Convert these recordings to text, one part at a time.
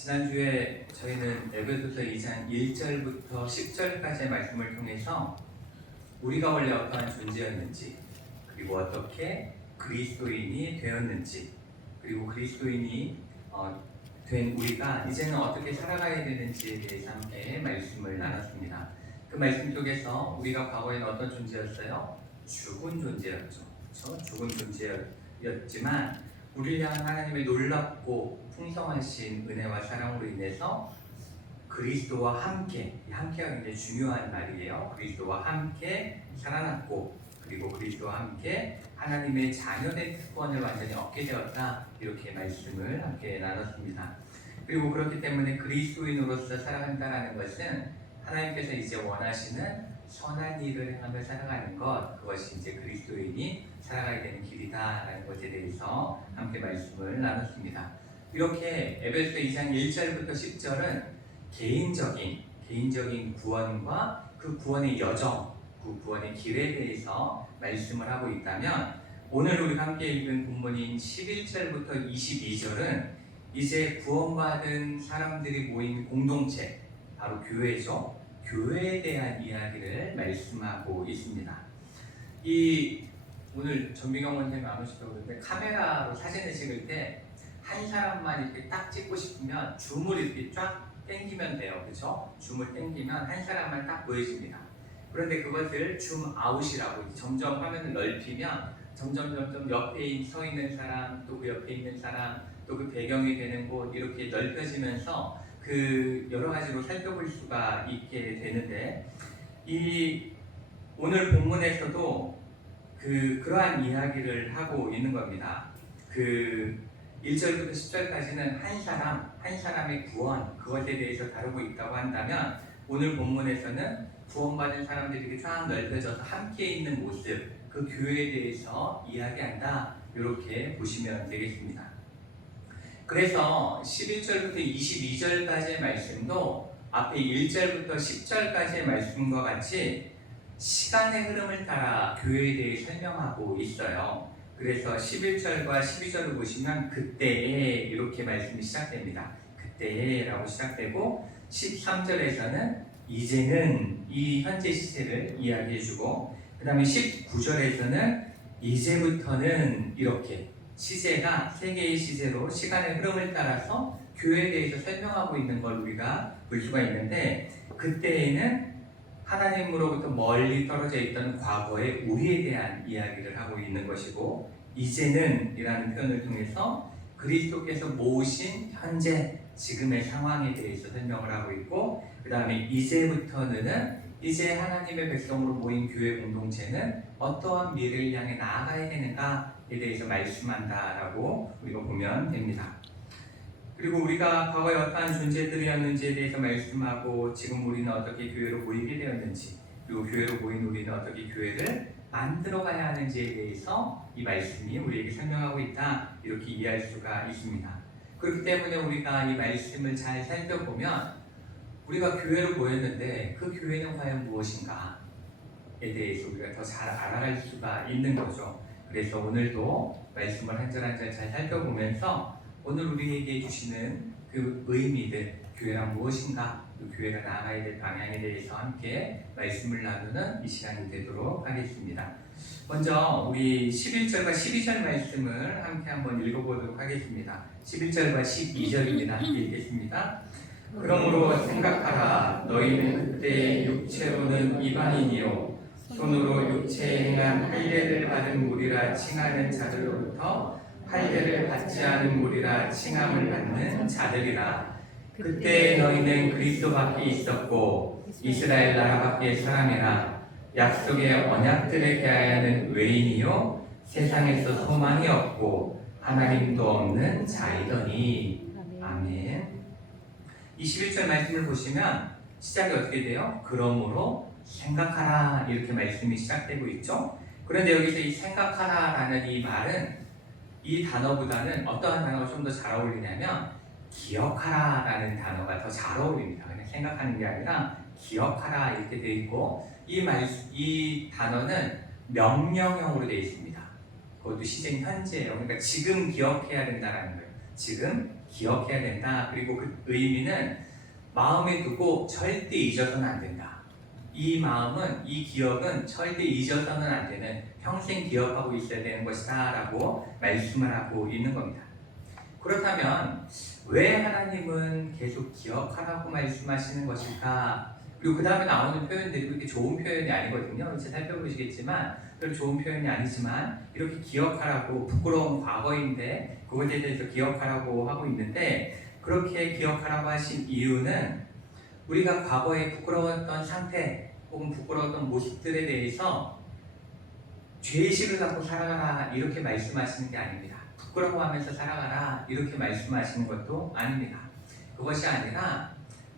지난주에 저희는 에베소서 2장 1절부터 10절까지의 말씀을 통해서 우리가 원래 어떠한 존재였는지, 그리고 어떻게 그리스도인이 되었는지, 그리고 그리스도인이 된 우리가 이제는 어떻게 살아가야 되는지에 대해서 함께 말씀을 나눴습니다. 그 말씀 속에서 우리가 과거에는 어떤 존재였어요? 죽은 존재였죠. 그렇죠? 죽은 존재였지만 우리를 향한 하나님의 놀랍고 풍성하신 은혜와 사랑으로 인해서 그리스도와 함께가 굉장히 중요한 말이에요. 그리스도와 함께 살아났고, 그리고 그리스도와 함께 하나님의 자녀된 특권을 완전히 얻게 되었다, 이렇게 말씀을 함께 나눴습니다. 그리고 그렇기 때문에 그리스도인으로서 살아간다는 것은 하나님께서 이제 원하시는 선한 일을 행하며 살아가는 것, 그것이 이제 그리스도인이 살아가야 되는 길이다라는 것에 대해서 함께 말씀을 나눴습니다. 이렇게 에베소서 2장 1절부터 10절은 개인적인 구원과 그 구원의 여정, 그 구원의 길에 대해서 말씀을 하고 있다면, 오늘 우리가 함께 읽은 본문인 11절부터 22절은 이제 구원받은 사람들이 모인 공동체, 바로 교회죠. 교회에 대한 이야기를 말씀하고 있습니다. 오늘 전미경 원장님 안 오시다고 그러는데, 카메라로 사진을 찍을 때 한 사람만 이렇게 딱 찍고 싶으면 줌을 이렇게 쫙 당기면 돼요. 그렇죠? 줌을 당기면 한 사람만 딱 보여집니다. 그런데 그것을 줌 아웃이라고, 점점 화면을 넓히면 점점 옆에 서 있는 사람, 또 그 옆에 있는 사람, 또 그 배경이 되는 곳, 이렇게 넓혀지면서 그 여러 가지로 살펴볼 수가 있게 되는데, 오늘 본문에서도 그러한 이야기를 하고 있는 겁니다. 1절부터 10절까지는 한 사람의 구원, 그것에 대해서 다루고 있다고 한다면, 오늘 본문에서는 구원받은 사람들이 이렇게 쫙 넓혀져서 함께 있는 모습, 그 교회에 대해서 이야기한다, 이렇게 보시면 되겠습니다. 그래서 11절부터 22절까지의 말씀도 앞에 1절부터 10절까지의 말씀과 같이 시간의 흐름을 따라 교회에 대해 설명하고 있어요. 그래서 11절과 12절을 보시면 그때에, 이렇게 말씀이 시작됩니다. 그때에 라고 시작되고, 13절에서는 이제는, 이 현재 시제를 이야기해주고, 그 다음에 19절에서는 이제부터는, 이렇게 시제가 세 개의 시제로 시간의 흐름을 따라서 교회에 대해서 설명하고 있는 걸 우리가 볼 수가 있는데, 그때에는 하나님으로부터 멀리 떨어져 있던 과거의 우리에 대한 이야기를 하고 있는 것이고, 이제는 이라는 표현을 통해서 그리스도께서 모으신 현재 지금의 상황에 대해서 설명을 하고 있고, 그 다음에 이제부터는 이제 하나님의 백성으로 모인 교회 공동체는 어떠한 미래를 향해 나아가야 되는가에 대해서 말씀한다라고 우리가 보면 됩니다. 그리고 우리가 과거에 어떠한 존재들이었는지에 대해서 말씀하고, 지금 우리는 어떻게 교회로 모이게 되었는지, 그리고 교회로 모인 우리는 어떻게 교회를 만들어가야 하는지에 대해서 이 말씀이 우리에게 설명하고 있다, 이렇게 이해할 수가 있습니다. 그렇기 때문에 우리가 이 말씀을 잘 살펴보면, 우리가 교회로 모였는데 그 교회는 과연 무엇인가에 대해서 우리가 더 잘 알아갈 수가 있는 거죠. 그래서 오늘도 말씀을 한 절 한 절 잘 살펴보면서 오늘 우리에게 주시는 그 의미들, 교회란 무엇인가, 그 교회가 나아가야 될 방향에 대해서 함께 말씀을 나누는 이 시간이 되도록 하겠습니다. 먼저 우리 11절과 12절 말씀을 함께 한번 읽어보도록 하겠습니다. 11절과 12절입니다. 함께 읽겠습니다. 그러므로 생각하라. 너희는 그때 육체로는 이방인이요 손으로 육체에 행한 할례를 받은 무리라 칭하는 자들로부터 할례를 받지 않은 무리라 칭함을 받는 자들이라. 그때 너희는 그리스도 밖에 있었고 이스라엘 나라 밖의 사람이라. 약속의 언약들에 대하여는 외인이요 세상에서 소망이 없고 하나님도 없는 자이더니. 아멘. 21절 말씀을 보시면 시작이 어떻게 돼요? 그러므로 생각하라, 이렇게 말씀이 시작되고 있죠. 그런데 여기서 이 생각하라라는 이 말은, 이 단어보다는 어떠한 단어가 좀 더 잘 어울리냐면 기억하라라는 단어가 더 잘 어울립니다. 그냥 생각하는 게 아니라 기억하라, 이렇게 되어 있고, 이 단어는 명령형으로 되어 있습니다. 그것도 시제 현재예요. 그러니까 지금 기억해야 된다는 거예요. 지금 기억해야 된다. 그리고 그 의미는 마음에 두고 절대 잊어서는 안 된다. 이 마음은, 이 기억은 절대 잊어서는 안 되는, 평생 기억하고 있어야 되는 것이다 라고 말씀을 하고 있는 겁니다. 그렇다면 왜 하나님은 계속 기억하라고 말씀하시는 것일까? 그리고 그 다음에 나오는 표현들이 그렇게 좋은 표현이 아니거든요. 이제 살펴보시겠지만 별로 좋은 표현이 아니지만 이렇게 기억하라고, 부끄러운 과거인데 그것에 대해서 기억하라고 하고 있는데, 그렇게 기억하라고 하신 이유는 우리가 과거에 부끄러웠던 상태 혹은 부끄러웠던 모습들에 대해서 죄의식을 갖고 살아가라 이렇게 말씀하시는 게 아닙니다. 부끄러워하면서 살아가라 이렇게 말씀하시는 것도 아닙니다. 그것이 아니라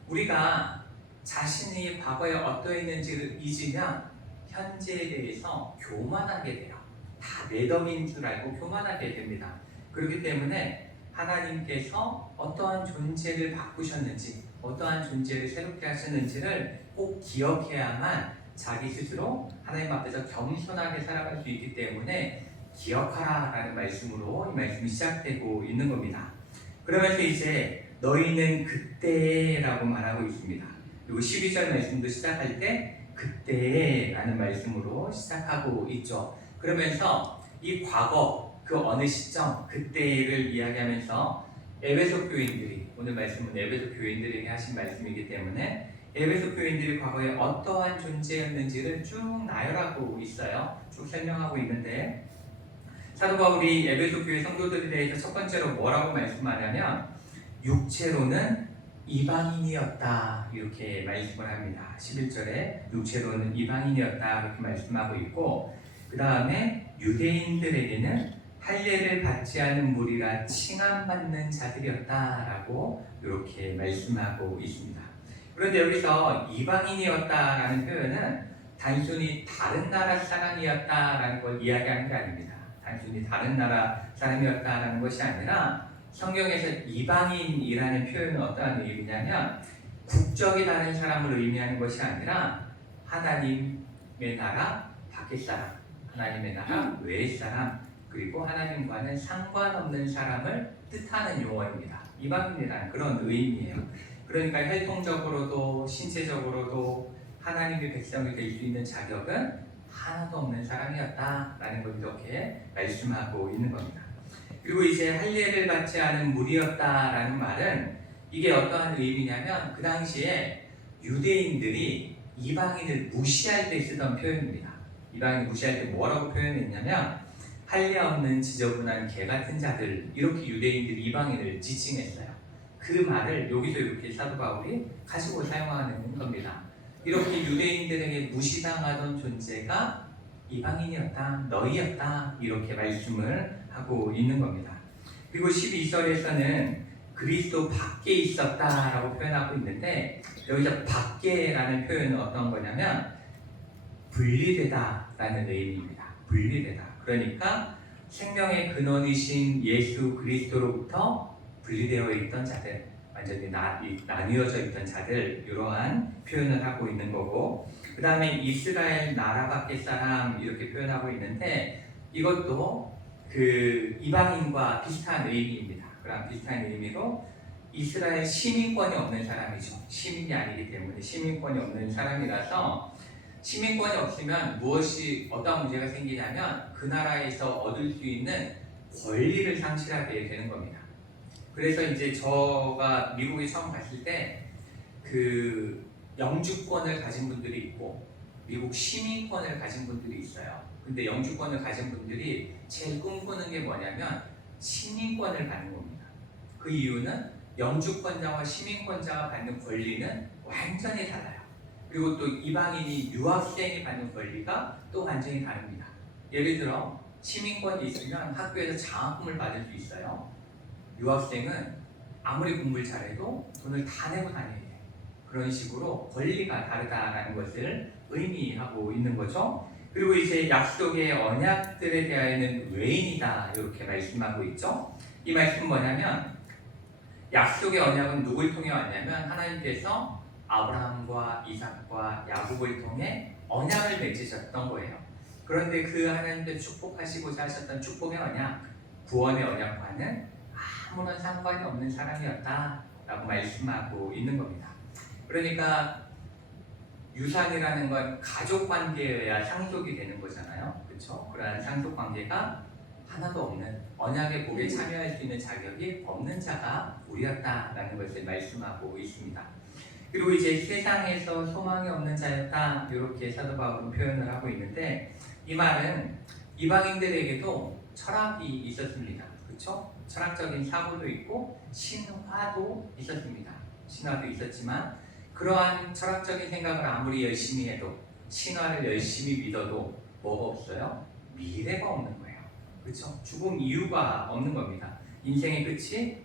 우리가 자신이 과거에 어떠했는지를 잊으면 현재에 대해서 교만하게 돼요. 다 내 덕인 줄 알고 교만하게 됩니다. 그렇기 때문에 하나님께서 어떠한 존재를 바꾸셨는지, 어떠한 존재를 새롭게 하셨는지를 꼭 기억해야만 자기 스스로 하나님 앞에서 겸손하게 살아갈 수 있기 때문에 기억하라 라는 말씀으로 이 말씀이 시작되고 있는 겁니다. 그러면서 이제 너희는 그때 라고 말하고 있습니다. 그리고 12절 말씀도 시작할 때 그때 라는 말씀으로 시작하고 있죠. 그러면서 이 과거, 그 어느 시점, 그때를 이야기하면서 에베소 교인들이, 오늘 말씀은 에베소 교인들에게 하신 말씀이기 때문에 에베소 교인들이 과거에 어떠한 존재였는지를 쭉 나열하고 있어요. 쭉 설명하고 있는데, 사도 바울이 에베소 교회 성도들에 대해서 첫 번째로 뭐라고 말씀하냐면 육체로는 이방인이었다 이렇게 말씀을 합니다. 11절에 육체로는 이방인이었다 이렇게 말씀하고 있고, 그 다음에 유대인들에게는 할례를 받지 않은 무리라 칭함받는 자들이었다라고 이렇게 말씀하고 있습니다. 그런데 여기서 이방인이었다라는 표현은 단순히 다른 나라 사람이었다라는 걸 이야기하는 게 아닙니다. 단순히 다른 나라 사람이었다라는 것이 아니라 성경에서 이방인이라는 표현은 어떠한 의미냐면 국적이 다른 사람을 의미하는 것이 아니라 하나님의 나라 밖의 사람, 하나님의 나라 외의 사람, 그리고 하나님과는 상관없는 사람을 뜻하는 용어입니다. 이방인이라는 그런 의미예요. 그러니까 혈통적으로도 신체적으로도 하나님의 백성이 될 수 있는 자격은 하나도 없는 사람이었다라는 걸 이렇게 말씀하고 있는 겁니다. 그리고 이제 할례를 받지 않은 무리였다라는 말은 이게 어떠한 의미냐면 그 당시에 유대인들이 이방인을 무시할 때 쓰던 표현입니다. 이방인을 무시할 때 뭐라고 표현했냐면 할례 없는 지저분한 개 같은 자들, 이렇게 유대인들이 이방인을 지칭했어요. 그 말을 여기서 이렇게 사도 바울이 가지고 사용하는 겁니다. 이렇게 유대인들에게 무시당하던 존재가 이방인이었다, 너희였다 이렇게 말씀을 하고 있는 겁니다. 그리고 12절에서는 그리스도 밖에 있었다라고 표현하고 있는데, 여기서 밖에라는 표현은 어떤 거냐면 분리되다라는 의미입니다. 분리되다. 그러니까 생명의 근원이신 예수 그리스도로부터 분리되어 있던 자들, 완전히 나뉘어져 있던 자들, 이러한 표현을 하고 있는 거고, 그 다음에 이스라엘 나라 밖의 사람 이렇게 표현하고 있는데, 이것도 그 이방인과 비슷한 의미입니다. 그런 비슷한 의미로 이스라엘 시민권이 없는 사람이죠. 시민이 아니기 때문에 시민권이 없는 사람이라서, 시민권이 없으면 어떤 문제가 생기냐면 그 나라에서 얻을 수 있는 권리를 상실하게 되는 겁니다. 그래서 이제 저가 미국에 처음 갔을 때 그 영주권을 가진 분들이 있고 미국 시민권을 가진 분들이 있어요. 근데 영주권을 가진 분들이 제일 꿈꾸는 게 뭐냐면 시민권을 받는 겁니다. 그 이유는 영주권자와 시민권자가 받는 권리는 완전히 달라요. 그리고 또 이방인이 유학생이 받는 권리가 또 완전히 다릅니다. 예를 들어 시민권이 있으면 학교에서 장학금을 받을 수 있어요. 유학생은 아무리 공부를 잘해도 돈을 다 내고 다녀야 돼요. 그런 식으로 권리가 다르다라는 것을 의미하고 있는 거죠. 그리고 이제 약속의 언약들에 대하여는 외인이다 이렇게 말씀하고 있죠. 이 말씀은 뭐냐면 약속의 언약은 누굴 통해 왔냐면 하나님께서 아브라함과 이삭과 야곱을 통해 언약을 맺으셨던 거예요. 그런데 그 하나님께서 축복하시고자 하셨던 축복의 언약, 구원의 언약과는 아무런 상관이 없는 사람이었다라고 말씀하고 있는 겁니다. 그러니까 유산이라는 건 가족 관계여야 상속이 되는 거잖아요. 그렇죠? 그러한 상속 관계가 하나도 없는, 언약의 복에 참여할 수 있는 자격이 없는 자가 우리였다라는 것을 말씀하고 있습니다. 그리고 이제 세상에서 소망이 없는 자였다, 이렇게 사도 바울은 표현을 하고 있는데, 이 말은 이방인들에게도 철학이 있었습니다. 그렇죠? 철학적인 사고도 있고 신화도 있었습니다. 신화도 있었지만 그러한 철학적인 생각을 아무리 열심히 해도, 신화를 열심히 믿어도 뭐가 없어요? 미래가 없는 거예요. 그렇죠? 죽음 이유가 없는 겁니다. 인생의 끝이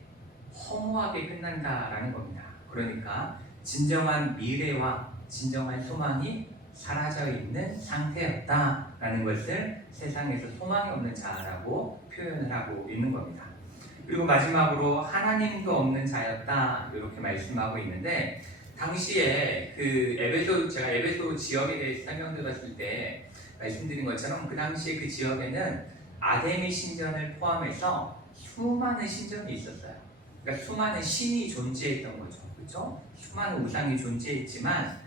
허무하게 끝난다라는 겁니다. 그러니까 진정한 미래와 진정한 소망이 사라져 있는 상태였다라는 것을 세상에서 소망이 없는 자라고 표현을 하고 있는 겁니다. 그리고 마지막으로 하나님도 없는 자였다, 이렇게 말씀하고 있는데, 당시에 제가 에베소 지역에 대해서 설명드렸을 때 말씀드린 것처럼 그 당시에 그 지역에는 아데미 신전을 포함해서 수많은 신전이 있었어요. 그러니까 수많은 신이 존재했던 거죠. 그렇죠? 수많은 우상이 존재했지만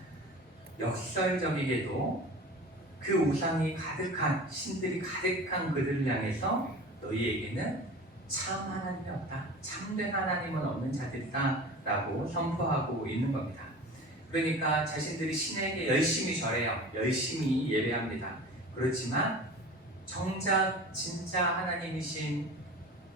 역설적이게도 그 우상이 가득한, 신들이 가득한 그들을 향해서 너희에게는 참 하나님이 없다, 참된 하나님은 없는 자들이다 라고 선포하고 있는 겁니다. 그러니까 자신들이 신에게 열심히 절해요. 열심히 예배합니다. 그렇지만 정작 진짜 하나님이신,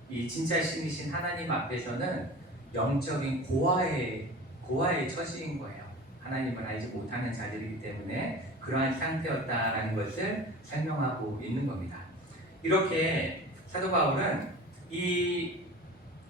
이 진짜 신이신 하나님 앞에서는 영적인 고아의 처지인 거예요. 하나님을 알지 못하는 자들이기 때문에 그러한 상태였다라는 것을 설명하고 있는 겁니다. 이렇게 사도 바울은 이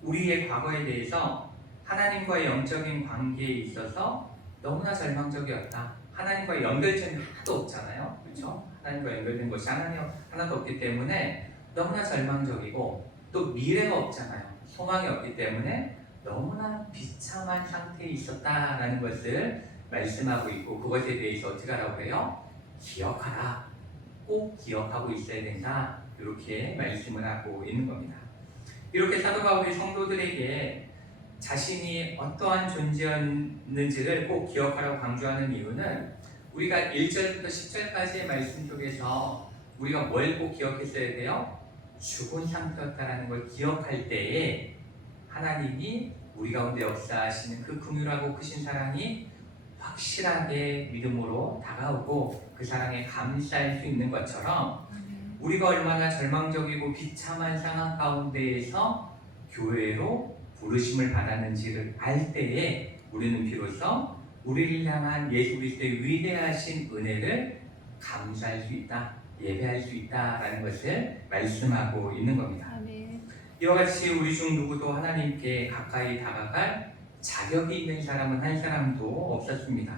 우리의 과거에 대해서 하나님과의 영적인 관계에 있어서 너무나 절망적이었다. 하나님과의 연결점이 하나도 없잖아요. 그렇죠? 하나님과 연결된 것이 하나도 없기 때문에 너무나 절망적이고, 또 미래가 없잖아요. 소망이 없기 때문에 너무나 비참한 상태에 있었다라는 것을 말씀하고 있고, 그것에 대해서 어떻게 하라고 해요? 기억하라. 꼭 기억하고 있어야 된다. 이렇게 말씀을 하고 있는 겁니다. 이렇게 사도 바울이 성도들에게 자신이 어떠한 존재였는지를 꼭 기억하라고 강조하는 이유는, 우리가 1절부터 10절까지의 말씀 속에서 우리가 뭘 꼭 기억했어야 돼요? 죽은 상태였다라는 걸 기억할 때에 하나님이 우리 가운데 역사하시는 그 긍휼하고 크신 사랑이 확실하게 믿음으로 다가오고 그 사랑에 감사할 수 있는 것처럼, 우리가 얼마나 절망적이고 비참한 상황 가운데에서 교회로 부르심을 받았는지를 알 때에 우리는 비로소 우리를 향한 예수 그리스도의 위대하신 은혜를 감사할 수 있다, 예배할 수 있다라는 것을 말씀하고 있는 겁니다. 이와 같이 우리 중 누구도 하나님께 가까이 다가갈 자격이 있는 사람은 한 사람도 없었습니다.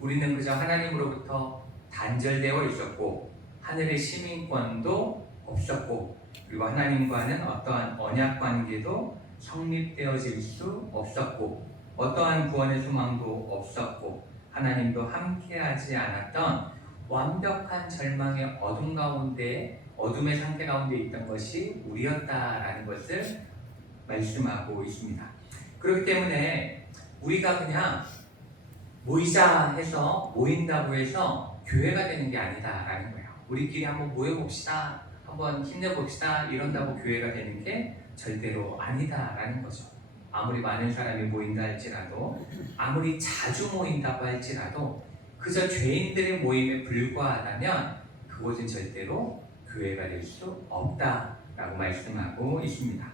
우리는 그저 하나님으로부터 단절되어 있었고, 하늘의 시민권도 없었고, 그리고 하나님과는 어떠한 언약 관계도 성립되어질 수 없었고, 어떠한 구원의 소망도 없었고, 하나님도 함께하지 않았던 완벽한 절망의 어둠의 상태 가운데 있던 것이 우리였다라는 것을 말씀하고 있습니다. 그렇기 때문에 우리가 그냥 모이자 해서, 모인다고 해서 교회가 되는 게 아니다라는 거예요. 우리끼리 한번 모여봅시다, 한번 힘내봅시다 이런다고 교회가 되는 게 절대로 아니다라는 거죠. 아무리 많은 사람이 모인다 할지라도, 아무리 자주 모인다고 할지라도 그저 죄인들의 모임에 불과하다면 그곳은 절대로 교회가 될 수 없다라고 말씀하고 있습니다.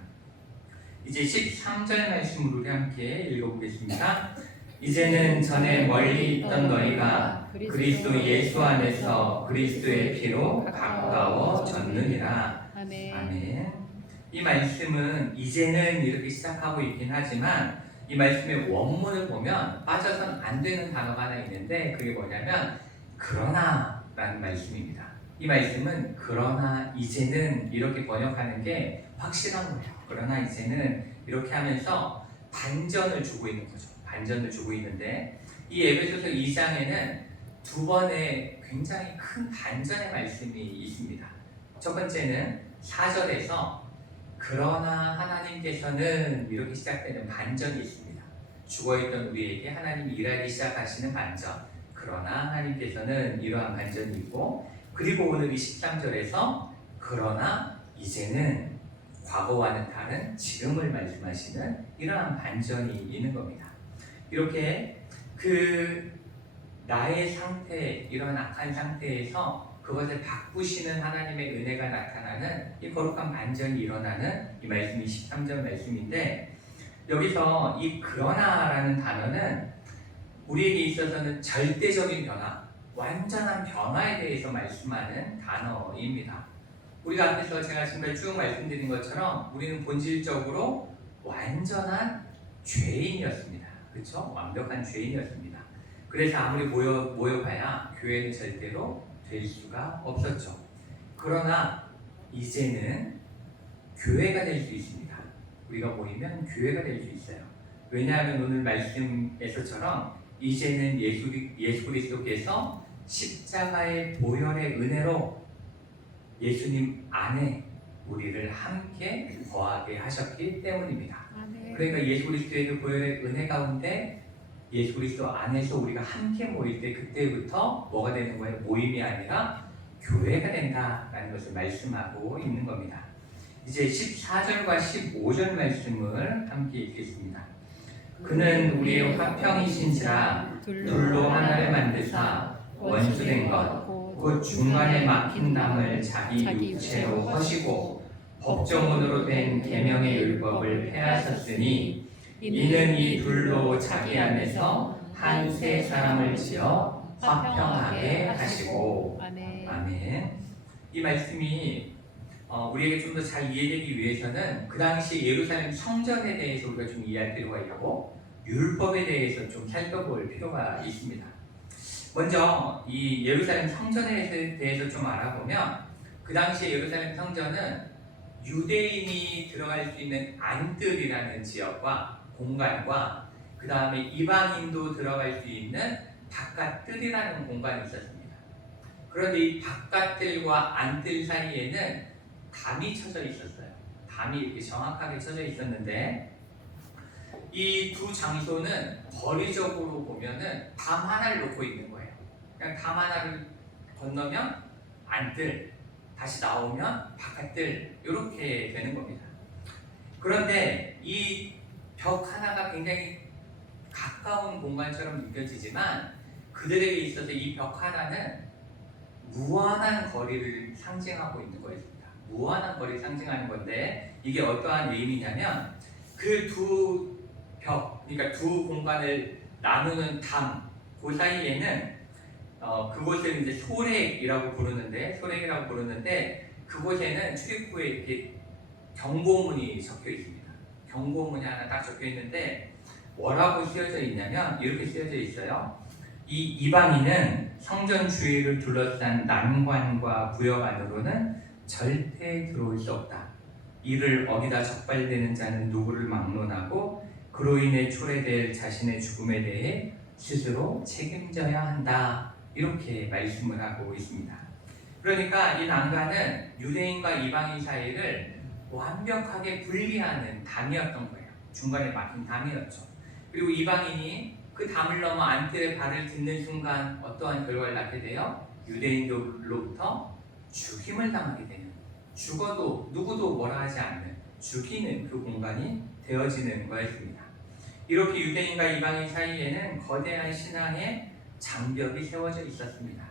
이제 13절 말씀으로 우리 함께 읽어보겠습니다. 이제는 전에 멀리 있던 너희가 그리스도 예수 안에서 그리스도의 피로 가까워졌느니라. 아멘. 이 말씀은 이제는 이렇게 시작하고 있긴 하지만, 이 말씀의 원문을 보면 빠져서는 안 되는 단어가 하나 있는데, 그게 뭐냐면 그러나 라는 말씀입니다. 이 말씀은 그러나 이제는 이렇게 번역하는 게 확실한 거예요. 그러나 이제는 이렇게 하면서 반전을 주고 있는 거죠. 반전을 주고 있는데, 이 에베소서 2장에는 두 번의 굉장히 큰 반전의 말씀이 있습니다. 첫 번째는 4절에서 그러나 하나님께서는 이렇게 시작되는 반전이 있습니다. 죽어있던 우리에게 하나님이 일하기 시작하시는 반전. 그러나 하나님께서는 이러한 반전이 있고, 그리고 오늘 23절에서 그러나 이제는 과거와는 다른 지금을 말씀하시는 이러한 반전이 있는 겁니다. 이렇게 나의 상태, 이런 악한 상태에서 그것을 바꾸시는 하나님의 은혜가 나타나는 이 거룩한 반전이 일어나는 이 말씀이 13절 말씀인데, 여기서 이 그러나라는 단어는 우리에게 있어서는 절대적인 변화, 완전한 변화에 대해서 말씀하는 단어입니다. 우리가 앞에서 제가 지금까지 쭉 말씀드린 것처럼 우리는 본질적으로 완전한 죄인이었습니다. 그렇죠? 완벽한 죄인이었습니다. 그래서 아무리 모여봐야 교회는 절대로 될 수가 없었죠. 그러나 이제는 교회가 될 수 있습니다. 우리가 모이면 교회가 될 수 있어요. 왜냐하면 오늘 말씀에서처럼 이제는 예수 그리스도께서 십자가의 보혈의 은혜로 예수님 안에 우리를 함께 거하게 하셨기 때문입니다. 그러니까 예수 그리스도의 그 보혈의 은혜 가운데 예수 그리스도 안에서 우리가 함께 모일 때 그때부터 뭐가 되는 거예요? 모임이 아니라 교회가 된다라는 것을 말씀하고 있는 겁니다. 이제 14절과 15절 말씀을 함께 읽겠습니다. 그는 우리의 화평이신지라 둘로 하나를 만드사 원수된 것 곧 중간에 막힌 담을 자기 육체로 허시고 법정문으로 된 계명의 율법을 폐하셨으니 이는 이 둘로 자기 안에서 한 세 사람을 지어 화평하게 하시고. 아멘. 이 말씀이 우리에게 좀 더 잘 이해되기 위해서는 그 당시 예루살렘 성전에 대해서 우리가 좀 이해할 필요가 있고 율법에 대해서 좀 살펴볼 필요가 있습니다. 먼저 이 예루살렘 성전에 대해서 좀 알아보면 그 당시 예루살렘 성전은 유대인이 들어갈 수 있는 안뜰이라는 지역과 공간과 그 다음에 이방인도 들어갈 수 있는 바깥뜰이라는 공간이 있었습니다. 그런데 이 바깥뜰과 안뜰 사이에는 담이 쳐져 있었어요. 담이 이렇게 정확하게 쳐져 있었는데 이 두 장소는 거리적으로 보면은 담 하나를 놓고 있는 거예요. 그냥 담 하나를 건너면 안뜰, 다시 나오면 바깥뜰, 이렇게 되는 겁니다. 그런데 이 벽 하나가 굉장히 가까운 공간처럼 느껴지지만 그들에게 있어서 이 벽 하나는 무한한 거리를 상징하고 있는 거였습니다. 무한한 거리를 상징하는 건데 이게 어떠한 의미냐면 그 두 벽, 그러니까 두 공간을 나누는 담, 그 사이에는 그곳을 이제 소렉이라고 부르는데 그곳에는 출입구에 이렇게 경고문이 적혀 있습니다. 경고문이 하나 딱 적혀 있는데 뭐라고 쓰여져 있냐면 이렇게 쓰여져 있어요. 이 이방인은 성전 주위를 둘러싼 난관과 구역 안으로는 절대 들어올 수 없다. 이를 어기다 적발되는 자는 누구를 막론하고 그로 인해 초래될 자신의 죽음에 대해 스스로 책임져야 한다. 이렇게 말씀을 하고 있습니다. 그러니까 이 난관은 유대인과 이방인 사이를 완벽하게 분리하는 담이었던 거예요. 중간에 막힌 담이었죠. 그리고 이방인이 그 담을 넘어 안뜰에 발을 딛는 순간 어떠한 결과를 낳게 돼요? 유대인들로부터 죽임을 당하게 되는, 죽어도 누구도 뭐라 하지 않는 죽이는 그 공간이 되어지는 거였습니다. 이렇게 유대인과 이방인 사이에는 거대한 신앙의 장벽이 세워져 있었습니다.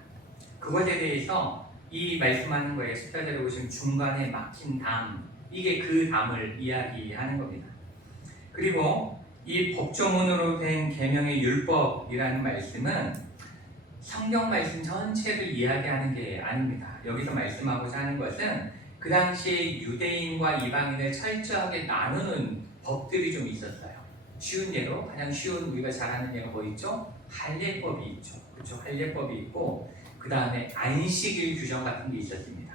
그것에 대해서 이 말씀하는 거예요. 14절에 보시면 중간에 막힌 담, 이게 그 담을 이야기하는 겁니다. 그리고 이 법조문으로 된 계명의 율법이라는 말씀은 성경 말씀 전체를 이야기하는 게 아닙니다. 여기서 말씀하고자 하는 것은 그 당시에 유대인과 이방인을 철저하게 나누는 법들이 좀 있었어요. 쉬운 예로 가장 쉬운 우리가 잘 아는 예가 뭐 있죠? 할례법이 있죠. 그렇죠? 할례법이 있고 그 다음에 안식일 규정 같은 게 있었습니다.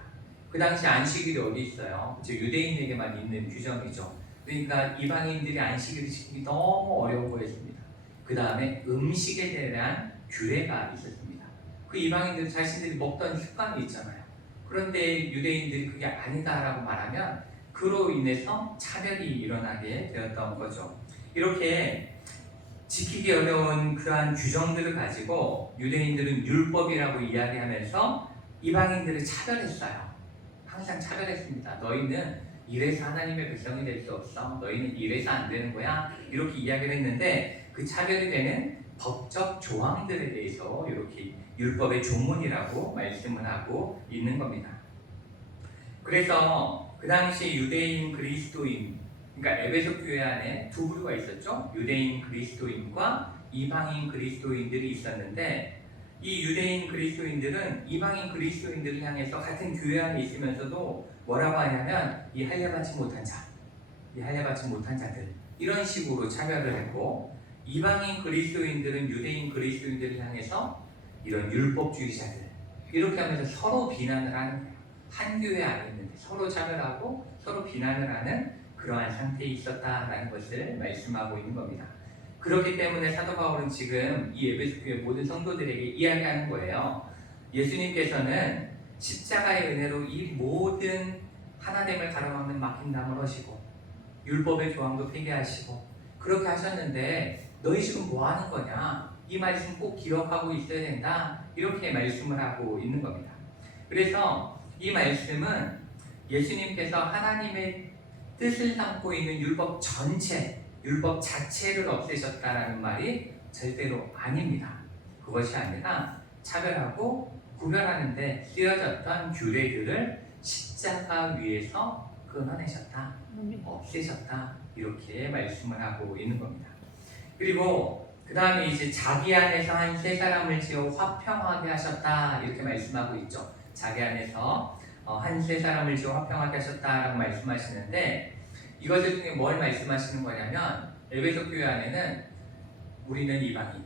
그 당시 안식일이 어디 있어요? 그렇죠? 유대인에게만 있는 규정이죠. 그러니까 이방인들이 안식일을 지키기 너무 어려운 거였습니다. 그 다음에 음식에 대한 규례가 있었습니다. 그 이방인들 자신들이 먹던 습관이 있잖아요. 그런데 유대인들이 그게 아니다라고 말하면 그 그로 인해서 차별이 일어나게 되었던 거죠. 이렇게 지키기 어려운 그러한 규정들을 가지고 유대인들은 율법이라고 이야기하면서 이방인들을 차별했어요. 항상 차별했습니다. 너희는 이래서 하나님의 백성이 될 수 없어. 너희는 이래서 안 되는 거야. 이렇게 이야기를 했는데 그 차별이 되는 법적 조항들에 대해서 이렇게 율법의 조문이라고 말씀을 하고 있는 겁니다. 그래서 그 당시 유대인 그리스도인, 그러니까 에베소 교회 안에 두 부류가 있었죠. 유대인 그리스도인과 이방인 그리스도인들이 있었는데 이 유대인 그리스도인들은 이방인 그리스도인들을 향해서 같은 교회 안에 있으면서도 뭐라고 하냐면 이 할례받지 못한 자, 이 할례받지 못한 자들 이런 식으로 차별을 했고 이방인 그리스도인들은 유대인 그리스도인들을 향해서 이런 율법주의자들 이렇게 하면서 서로 비난을 하는 거예요. 한 교회 안에 있는데 서로 차별하고 서로 비난을 하는 그러한 상태에 있었다라는 것을 말씀하고 있는 겁니다. 그렇기 때문에 사도 바울은 지금 이 에베소 교회 모든 성도들에게 이야기하는 거예요. 예수님께서는 십자가의 은혜로 이 모든 하나됨을 가로막는 막힌 담을 하시고 율법의 조항도 폐기하시고 그렇게 하셨는데 너희 지금 뭐 하는 거냐? 이 말씀 꼭 기억하고 있어야 된다. 이렇게 말씀을 하고 있는 겁니다. 그래서 이 말씀은 예수님께서 하나님의 뜻을 담고 있는 율법 전체, 율법 자체를 없애셨다라는 말이 절대로 아닙니다. 그것이 아니라 차별하고 구별하는데 쓰여졌던 규례들을 십자가 위에서 끊어내셨다, 없애셨다 이렇게 말씀을 하고 있는 겁니다. 그리고 그 다음에 이제 자기 안에서 한 세 사람을 지어 화평하게 하셨다 이렇게 말씀하고 있죠. 자기 안에서 한 세 사람을 지어 화평하게 하셨다라고 말씀하시는데 이것을 통해 뭘 말씀하시는 거냐면 에베소 교회 안에는 우리는 이방인,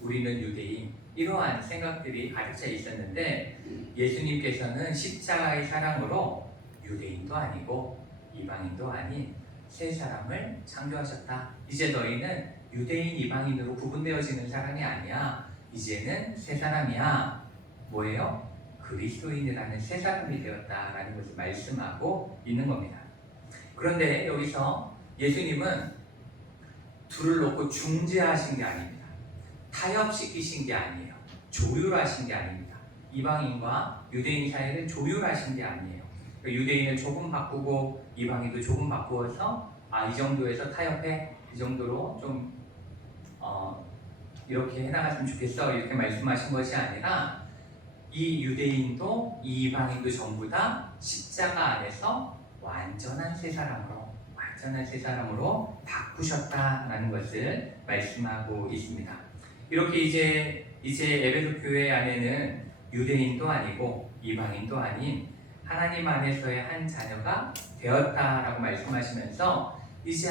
우리는 유대인 이러한 생각들이 가득 차 있었는데 예수님께서는 십자가의 사랑으로 유대인도 아니고 이방인도 아닌 세 사람을 창조하셨다. 이제 너희는 유대인, 이방인으로 구분되어지는 사람이 아니야. 이제는 세 사람이야. 뭐예요? 그리스도인이라는 새 사람이 되었다라는 것을 말씀하고 있는 겁니다. 그런데 여기서 예수님은 둘을 놓고 중재하신 게 아닙니다. 타협시키신 게 아니에요. 조율하신 게 아닙니다. 이방인과 유대인 사이를 조율하신 게 아니에요. 그러니까 유대인을 조금 바꾸고 이방인도 조금 바꾸어서 이 정도에서 타협해 이 정도로 좀 이렇게 해나갔으면 좋겠어 이렇게 말씀하신 것이 아니라 이 유대인도 이 이방인도 전부 다 십자가 안에서 완전한 새 사람으로 바꾸셨다라는 것을 말씀하고 있습니다. 이렇게 이제 에베소 교회 안에는 유대인도 아니고 이방인도 아닌 하나님 안에서의 한 자녀가 되었다라고 말씀하시면서 이제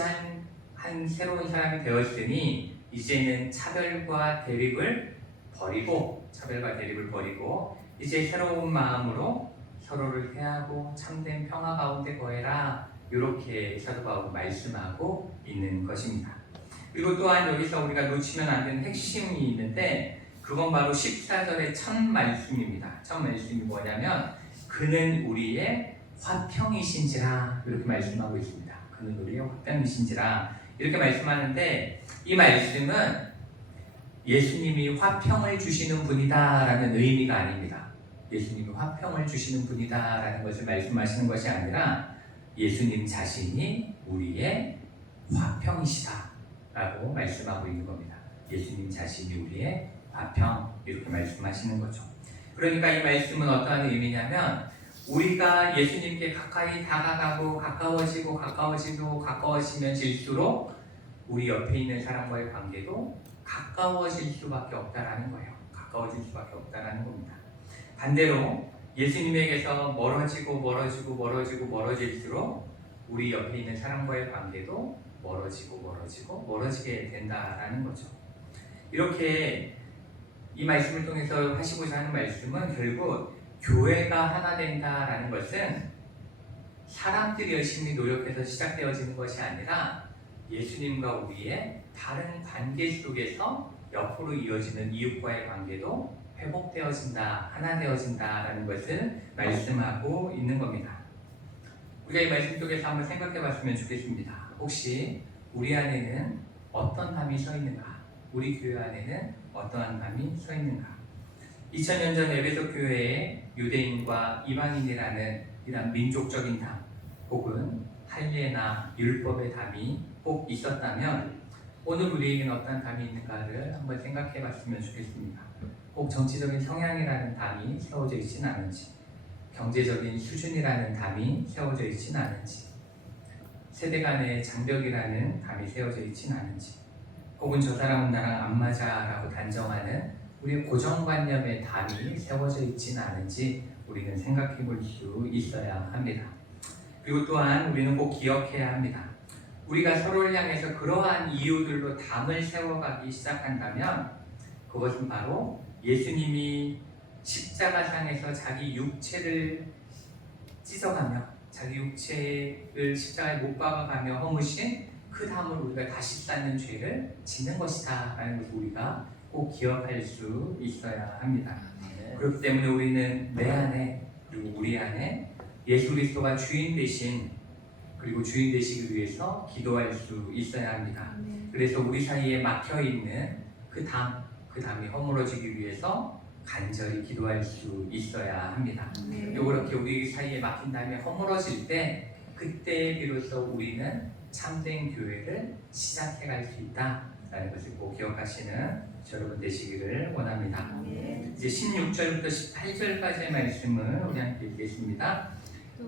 한 새로운 사람이 되었으니 이제는 차별과 대립을 버리고 이제 새로운 마음으로 서로를 대하고 참된 평화 가운데 거해라 이렇게 사도 바울은 말씀하고 있는 것입니다. 그리고 또한 여기서 우리가 놓치면 안 되는 핵심이 있는데 그건 바로 14절의 첫 말씀입니다. 첫 말씀이 뭐냐면 그는 우리의 화평이신지라 이렇게 말씀하고 있습니다. 그는 우리의 화평이신지라 이렇게 말씀하는데 이 말씀은 예수님이 화평을 주시는 분이다라는 의미가 아닙니다. 예수님이 화평을 주시는 분이다라는 것을 말씀하시는 것이 아니라 예수님 자신이 우리의 화평이시다라고 말씀하고 있는 겁니다. 예수님 자신이 우리의 화평 이렇게 말씀하시는 거죠. 그러니까 이 말씀은 어떠한 의미냐면 우리가 예수님께 가까이 다가가고 가까워지면 질수록 우리 옆에 있는 사람과의 관계도 가까워질 수밖에 없다라는 거예요. 가까워질 수밖에 없다라는 겁니다. 반대로 예수님에게서 멀어질수록 우리 옆에 있는 사람과의 관계도 멀어지게 된다라는 거죠. 이렇게 이 말씀을 통해서 하시고자 하는 말씀은 결국 교회가 하나 된다라는 것은 사람들이 열심히 노력해서 시작되어지는 것이 아니라 예수님과 우리의 다른 관계 속에서 옆으로 이어지는 이웃과의 관계도 회복되어진다, 하나 되어진다라는 것을 말씀하고 있는 겁니다. 우리가 이 말씀 속에서 한번 생각해 봤으면 좋겠습니다. 혹시 우리 안에는 어떤 담이 서 있는가? 우리 교회 안에는 어떠한 담이 서 있는가? 2000년 전 에베소 교회에 유대인과 이방인이라는 이런 민족적인 담 혹은 할례나 율법의 담이 꼭 있었다면 오늘 우리에게는 어떤 담이 있는가를 한번 생각해 봤으면 좋겠습니다. 꼭 정치적인 성향이라는 담이 세워져 있지는 않은지, 경제적인 수준이라는 담이 세워져 있지는 않은지, 세대 간의 장벽이라는 담이 세워져 있지는 않은지, 혹은 저 사람은 나랑 안 맞아라고 단정하는 우리의 고정관념의 담이 세워져 있지는 않은지 우리는 생각해 볼 수 있어야 합니다. 그리고 또한 우리는 꼭 기억해야 합니다. 우리가 서로를 향해서 그러한 이유들로 담을 세워가기 시작한다면 그것은 바로 예수님이 십자가상에서 자기 육체를 찢어가며 자기 육체를 십자가에 못 박아가며 허무신 그 담을 우리가 다시 쌓는 죄를 짓는 것이다 라는 것을 우리가 꼭 기억할 수 있어야 합니다. 그렇기 때문에 우리는 내 안에 그리고 우리 안에 예수 그리스도가 주인 되신 그리고 주인 되시기 위해서 기도할 수 있어야 합니다. 그래서 우리 사이에 막혀있는 그 담이 허물어지기 위해서 간절히 기도할 수 있어야 합니다. 그리고 그렇게 우리 사이에 막힌 담이 허물어질 때 그때 비로소 우리는 참된 교회를 시작해 갈 수 있다라는 것을 꼭 기억하시는 여러분 되시기를 원합니다. 이제 16절부터 18절까지의 말씀을 우리 함께 읽겠습니다.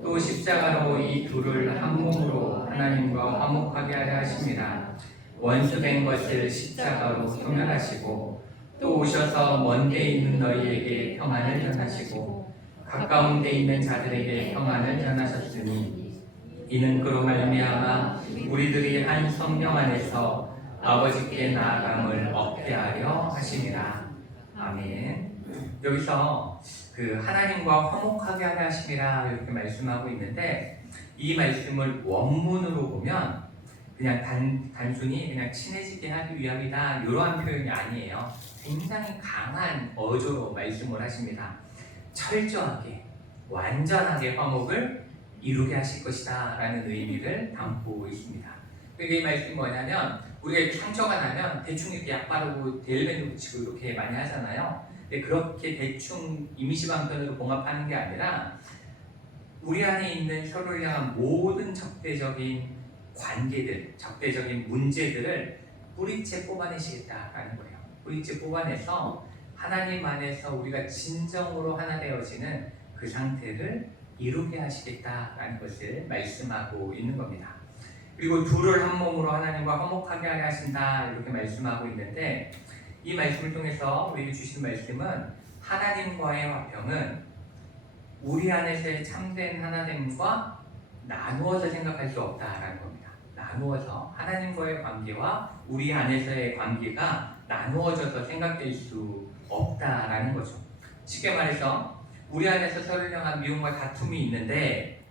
또 십자가로 이 둘을 한 몸으로 하나님과 화목하게 하려 하십니다. 원수된 것을 십자가로 소멸하시고 또 오셔서 먼 데 있는 너희에게 평안을 전하시고 가까운 데 있는 자들에게 평안을 전하셨으니 이는 그로 말미암아 우리들이 한 성령 안에서 아버지께 나아감을 얻게 하려 하심이라. 아멘. 여기서 그 하나님과 화목하게 하려 하심이라 이렇게 말씀하고 있는데 이 말씀을 원문으로 보면 그냥 단순히 그냥 친해지게 하기 위함이다 이러한 표현이 아니에요. 굉장히 강한 어조로 말씀을 하십니다. 철저하게 완전하게 화목을 이루게 하실 것이다 라는 의미를 담고 있습니다. 그러니까 이 말씀이 뭐냐면 우리가 상처가 나면 대충 이렇게 약 바르고 데일밴드 붙이고 이렇게 많이 하잖아요. 근데 그렇게 대충 이미시방편으로 봉합하는 게 아니라 우리 안에 있는 서로를 향한 모든 적대적인 관계들, 적대적인 문제들을 뿌리째 뽑아내시겠다라는 거예요. 뿌리째 뽑아내서 하나님 안에서 우리가 진정으로 하나 되어지는 그 상태를 이루게 하시겠다라는 것을 말씀하고 있는 겁니다. 그리고 둘을 한 몸으로 하나님과 화목하게 하려 하신다 이렇게 말씀하고 있는데 이 말씀을 통해서 우리에게 주신 말씀은 하나님과의 화평은 우리 안에서의 참된 하나됨과 나누어서 생각할 수 없다라는 겁니다. 나누어서 하나님과의 관계와 우리 안에서의 관계가 나누어져서 생각될 수 없다라는 거죠. 쉽게 말해서 우리 안에서 서로를 향한 미움과 다툼이 있는데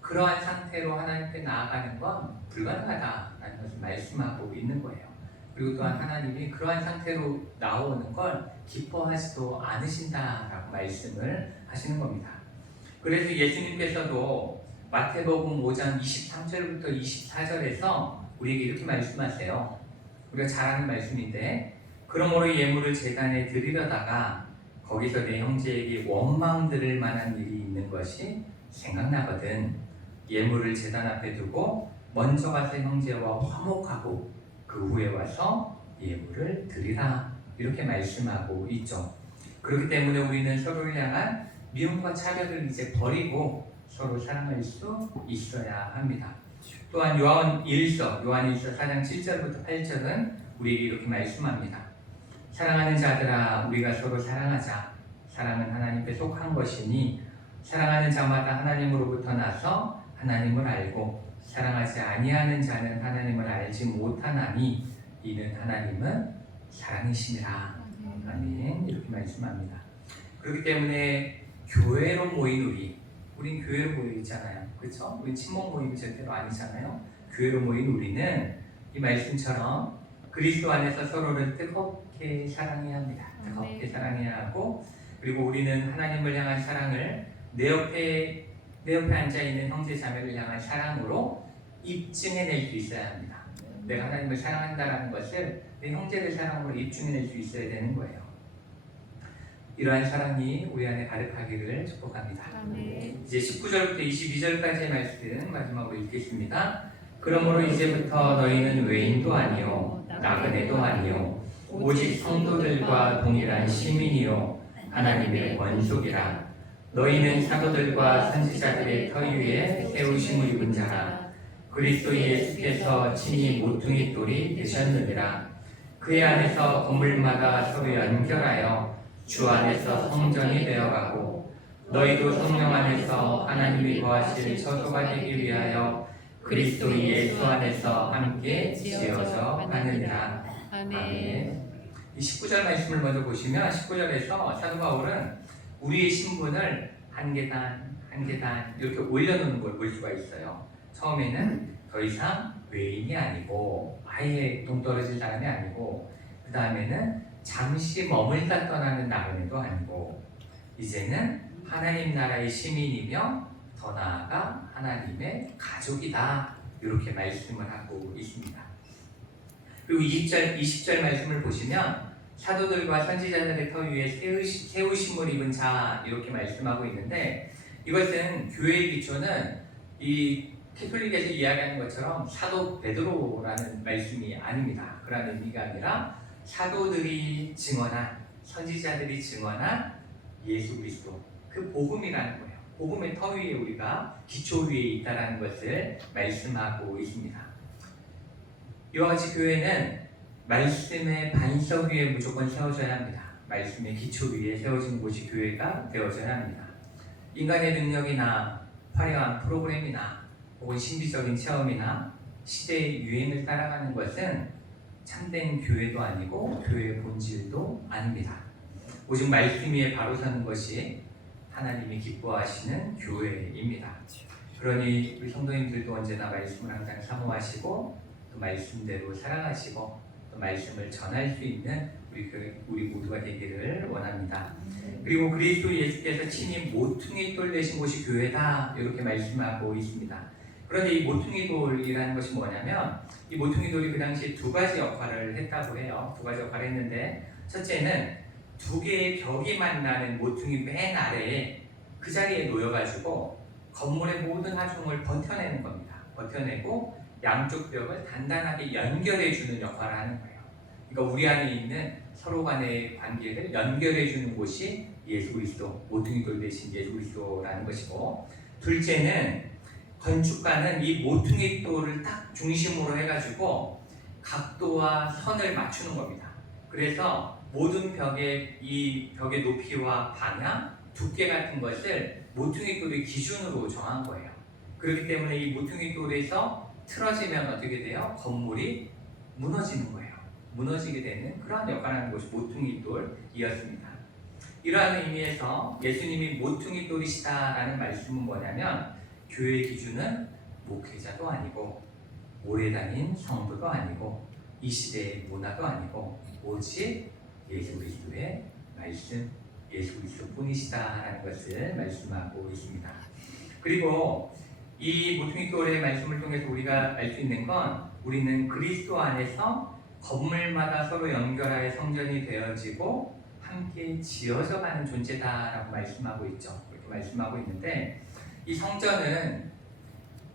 그러한 상태로 하나님께 나아가는 건 불가능하다라는 것을 말씀하고 있는 거예요. 그리고 또한 하나님이 그러한 상태로 나오는 걸 기뻐하지도 않으신다라고 말씀을 하시는 겁니다. 그래서 예수님께서도 마태복음 5장 23절부터 24절에서 우리에게 이렇게 말씀하세요. 우리가 잘 아는 말씀인데 그러므로 예물을 제단에 드리려다가 거기서 내 형제에게 원망 들을 만한 일이 있는 것이 생각나거든. 예물을 제단 앞에 두고 먼저 가서 형제와 화목하고 그 후에 와서 예물을 드리라 이렇게 말씀하고 있죠. 그렇기 때문에 우리는 서로를 향한 미움과 차별을 이제 버리고 서로 사랑할 수 있어야 합니다. 또한 요한 1서 4장 7절부터 8절은 우리에게 이렇게 말씀합니다. 사랑하는 자들아 우리가 서로 사랑하자. 사랑은 하나님께 속한 것이니 사랑하는 자마다 하나님으로부터 나서 하나님을 알고 사랑하지 아니하는 자는 하나님을 알지 못하나니 이는 하나님은 사랑이심이라. 아멘. 이렇게 말씀합니다. 그렇기 때문에 교회로 모인 우린 교회로 모여 있잖아요. 그렇죠? 우린 친목 모임이 절대로 아니잖아요. 교회로 모인 우리는 이 말씀처럼 그리스도 안에서 서로를 뜨겁게 사랑해야 합니다. 뜨겁게 사랑해야 하고 그리고 우리는 하나님을 향한 사랑을 내 옆에 내 옆에 앉아있는 형제 자매를 향한 사랑으로 입증해낼 수 있어야 합니다. 내가 하나님을 사랑한다는 것을 내 형제를 사랑으로 입증해낼 수 있어야 되는 거예요. 이러한 사랑이 우리 안에 가득하기를 축복합니다. 이제 19절부터 22절까지의 말씀 마지막으로 읽겠습니다. 그러므로 이제부터 너희는 외인도 아니요 나그네도 아니요 오직 성도들과 동일한 시민이요 하나님의 원속이라. 너희는 사도들과 선지자들의 터 위에 세우심을 입은 자라. 그리스도 예수께서 친히 모퉁이 돌이 되셨느니라. 그의 안에서 건물마다 서로 연결하여 주 안에서 성전이 되어가고 너희도 성령 안에서 하나님이 거하실 처소가 되기 위하여 그리스도 예수 안에서 함께 지어져 가느니라. 아멘. 이 19절 말씀을 먼저 보시면 19절에서 사도 바울은 우리의 신분을 한 계단 한 계단 이렇게 올려놓는 걸 볼 수가 있어요. 처음에는 더 이상 외인이 아니고 아예 동떨어질 사람이 아니고, 그 다음에는 잠시 머물다 떠나는 나그네도 아니고, 이제는 하나님 나라의 시민이며 더 나아가 하나님의 가족이다, 이렇게 말씀을 하고 있습니다. 그리고 20절 말씀을 보시면 사도들과 선지자들의 터 위에 세우심을 입은 자, 이렇게 말씀하고 있는데, 이것은 교회의 기초는 이 캐톨릭에서 이야기하는 것처럼 사도 베드로라는 말씀이 아닙니다. 그런 의미가 아니라 사도들이 증언한, 선지자들이 증언한 예수 그리스도, 그 복음이라는 거예요. 복음의 터 위에 우리가 기초 위에 있다는 것을 말씀하고 있습니다. 이와 같이 교회는 말씀의 반석 위에 무조건 세워져야 합니다. 말씀의 기초 위에 세워진 곳이 교회가 되어져야 합니다. 인간의 능력이나 화려한 프로그램이나 혹은 신비적인 체험이나 시대의 유행을 따라가는 것은 참된 교회도 아니고 교회의 본질도 아닙니다. 오직 말씀 위에 바로 서는 것이 하나님이 기뻐하시는 교회입니다. 그러니 우리 성도님들도 언제나 말씀을 항상 사모하시고 또 말씀대로 살아가시고 또 말씀을 전할 수 있는 우리 모두가 되기를 원합니다. 그리고 그리스도 예수께서 친히 모퉁이 돌 되신 곳이 교회다, 이렇게 말씀하고 있습니다. 그런데 이 모퉁이 돌이라는 것이 뭐냐면, 이 모퉁이 돌이 그 당시에 두 가지 역할을 했다고 해요. 두 가지 역할을 했는데, 첫째는 두 개의 벽이 만나는 모퉁이 맨 아래에 그 자리에 놓여가지고 건물의 모든 하중을 버텨내는 겁니다. 버텨내고 양쪽 벽을 단단하게 연결해주는 역할을 하는 거예요. 그러니까 우리 안에 있는 서로 간의 관계를 연결해주는 곳이 예수 그리스도, 모퉁이 돌 대신 예수 그리스도라는 것이고, 둘째는 건축가는 이 모퉁이 돌을 딱 중심으로 해가지고 각도와 선을 맞추는 겁니다. 그래서 모든 이 벽의 높이와 방향, 두께 같은 것을 모퉁이 돌의 기준으로 정한 거예요. 그렇기 때문에 이 모퉁이 돌에서 틀어지면 어떻게 돼요? 건물이 무너지는 거예요. 무너지게 되는 그러한 역할을 하는 것이 모퉁이 돌이었습니다. 이러한 의미에서 예수님이 모퉁이 돌이시다라는 말씀은 뭐냐면, 교회의 기준은 목회자도 아니고 오래 다닌 성도도 아니고 이 시대의 문화도 아니고 오직 예수 그리스도의 말씀, 예수 그리스도 뿐이시다라는 것을 말씀하고 있습니다. 그리고 이 모퉁이 돌의 말씀을 통해서 우리가 알 수 있는 건, 우리는 그리스도 안에서 건물마다 서로 연결하여 성전이 되어지고 함께 지어져 가는 존재다라고 말씀하고 있죠. 그렇게 말씀하고 있는데, 이 성전은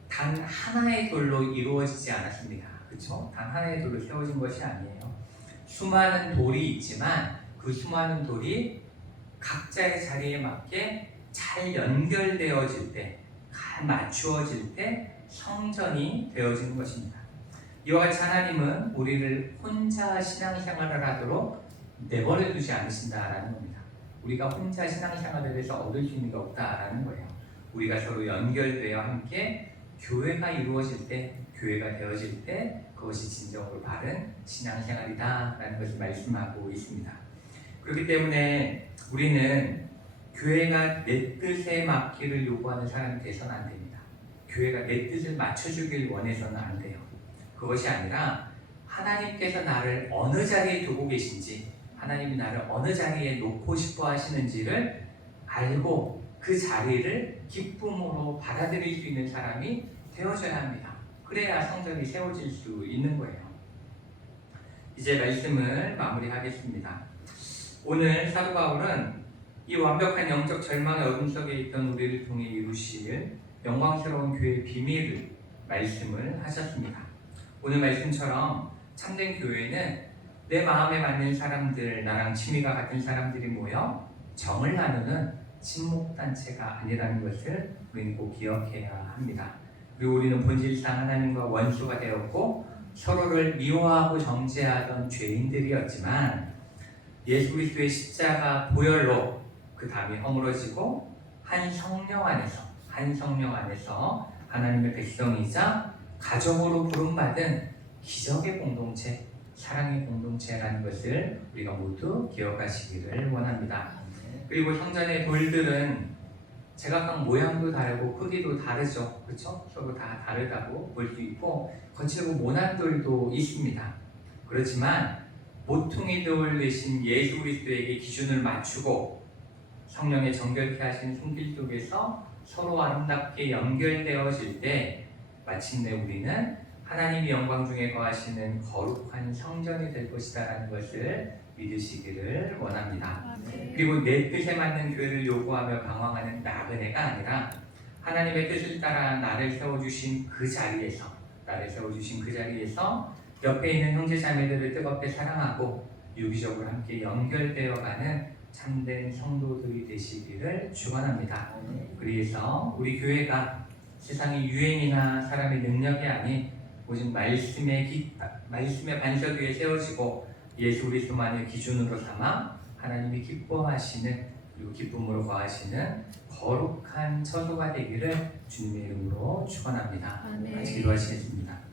단 하나의 돌로 이루어지지 않았습니다. 그렇죠? 단 하나의 돌로 세워진 것이 아니에요. 수많은 돌이 있지만 그 수많은 돌이 각자의 자리에 맞게 잘 연결되어질 때, 잘 맞추어질 때 성전이 되어지는 것입니다. 이와 같이 하나님은 우리를 혼자 신앙생활을 하도록 내버려 두지 않으신다라는 겁니다. 우리가 혼자 신앙생활을 해서 얻을 수 있는 게 없다라는 거예요. 우리가 서로 연결되어 함께 교회가 이루어질 때, 교회가 되어질 때 그것이 진정으로 바른 신앙생활이다라는 것을 말씀하고 있습니다. 그렇기 때문에 우리는 교회가 내 뜻에 맞기를 요구하는 사람이 돼서는 안 됩니다. 교회가 내 뜻을 맞춰주길 원해서는 안 돼요. 그것이 아니라 하나님께서 나를 어느 자리에 두고 계신지, 하나님이 나를 어느 자리에 놓고 싶어 하시는지를 알고 그 자리를 기쁨으로 받아들일 수 있는 사람이 되어져야 합니다. 그래야 성전이 세워질 수 있는 거예요. 이제 말씀을 마무리하겠습니다. 오늘 사도 바울은 이 완벽한 영적 절망의 어둠 속에 있던 우리를 통해 이루실 영광스러운 교회의 비밀을 말씀을 하셨습니다. 오늘 말씀처럼 참된 교회는 내 마음에 맞는 사람들, 나랑 취미가 같은 사람들이 모여 정을 나누는 친목단체가 아니라는 것을 우리는 꼭 기억해야 합니다. 그리고 우리는 본질상 하나님과 원수가 되었고 서로를 미워하고 정죄하던 죄인들이었지만 예수 그리스도의 십자가 보혈로 그 담이 허물어지고 한 성령 안에서 하나님의 백성이자 가정으로 부름받은 기적의 공동체, 사랑의 공동체라는 것을 우리가 모두 기억하시기를 원합니다. 그리고 성전의 돌들은 제각각 모양도 다르고 크기도 다르죠. 그렇죠? 서로 다 다르다고 볼 수 있고 거칠고 모난 돌도 있습니다. 그렇지만 모퉁이 돌 대신 예수 그리스도에게 기준을 맞추고 성령의 정결케 하신 손길 속에서 서로 아름답게 연결되어질 때 마침내 우리는 하나님이 영광 중에 거하시는 거룩한 성전이 될 것이다라는 것을 믿으시기를 원합니다. 그리고 내 뜻에 맞는 교회를 요구하며 방황하는 나그네가 아니라 하나님의 뜻을 따라 나를 세워주신 그 자리에서 옆에 있는 형제 자매들을 뜨겁게 사랑하고 유기적으로 함께 연결되어가는 참된 성도들이 되시기를 축원합니다. 그래서 우리 교회가 세상의 유행이나 사람의 능력이 아닌 오직 말씀의 반석 위에 세워지고 예수 그리스도만을 기준으로 삼아 하나님이 기뻐하시는 그리고 기쁨으로 거하시는 거룩한 처소가 되기를 주님의 이름으로 축원합니다. 같이 기도하시겠습니다.